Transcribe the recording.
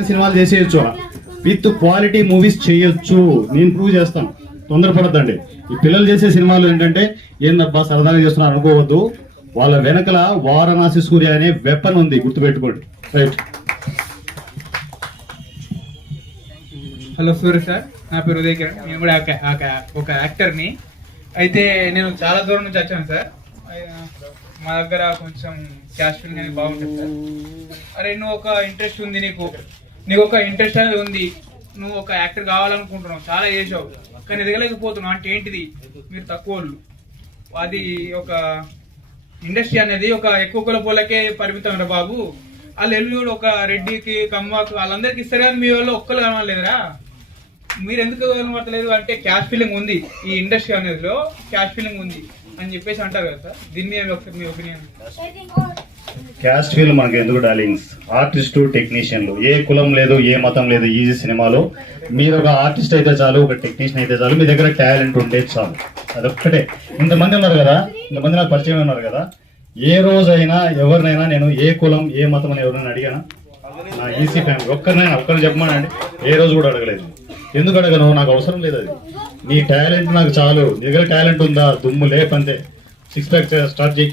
సినిమాలు చేసేయచ్చు. With quality movies చేయొచ్చు. నేను ప్రూవ్ చేస్తాను. తొందరపడద్దండి. ఈ పిల్లలు చేసే సినిమాలు ఏంటంటే ఏందబ్బా సరదాగా చేస్తున్నారు అనుకోవద్దు. వాళ్ళ వెనకల వారణాసి సూర్య అనే వెపన్ ఉంది. గుర్తుపెట్టుకోండి. రైట్ హలో సూర్య సార్ నా పేరు ఉదయ్ కిరణ్ నేను కూడా ఒక- ఒక యాక్టర్ని అయితే నేను చాలా దూరం నుంచి వచ్చాను సార్. మా దగ్గర కొంచెం క్యాష్ ఫిల్ అనేది బాగుంటుంది సార్. అరే నువ్వు ఒక ఇంట్రెస్ట్ ఉంది నీకు. నీకు ఒక ఇంట్రెస్ట్ అనేది ఉంది. నువ్వు ఒక యాక్టర్ కావాలనుకుంటున్నావు. చాలా చేసావు. కానీ ఎదగలేకపోతున్నావు అంటే ఏంటిది? మీరు తక్కువ వాళ్ళు. అది ఒక ఇండస్ట్రీ అనేది ఒక ఎక్కువ కులపోలకే పరిమితం రా బాబు. వాళ్ళు వెళ్ళి కూడా ఒక రెడ్డికి కమ్మకు వాళ్ళందరికి ఇస్తారు కానీ మీ వాళ్ళు ఒక్కరు కనవలేదురా మీరు ఎందుకు కనబడతలేదు అంటే క్యాష్ ఫీలింగ్ ఉంది ఈ ఇండస్ట్రీ అనేదిలో క్యాష్ ఫీలింగ్ ఉంది అని చెప్పేసి అంటారు కదా సార్. దీని మీద ఒకసారి మీ ఒపీనియన్ క్యాస్ట్ ఫీల్ మనకి ఎందుకు డార్లింగ్స్? ఆర్టిస్టు టెక్నీషియన్లు ఏ కులం లేదు ఏ మతం లేదు ఈ సినిమాలో. మీరు ఒక ఆర్టిస్ట్ అయితే చాలు ఒక టెక్నీషియన్ అయితే చాలు మీ దగ్గర టాలెంట్ ఉంటే చాలు. అదొక్కటే. ఇంతమంది ఉన్నారు కదా ఇంతమంది నాకు పరిచయం ఉన్నారు కదా ఏ రోజైనా ఎవరినైనా నేను ఏ కులం ఏ మతం అని ఎవరైనా అడిగానా? నా ఈసీ ఫ్యామిలీ ఒక్కరినైనా ఒక్కరిని చెప్పమానండి. ఏ రోజు కూడా అడగలేదు. ఎందుకు అడగను? నాకు అవసరం లేదు అది. నీ టాలెంట్ నాకు చాలు. నీ దగ్గర టాలెంట్ ఉందా? దుమ్ము లేపంతే సిక్స్ ప్యాక్ స్టార్ట్ చేయి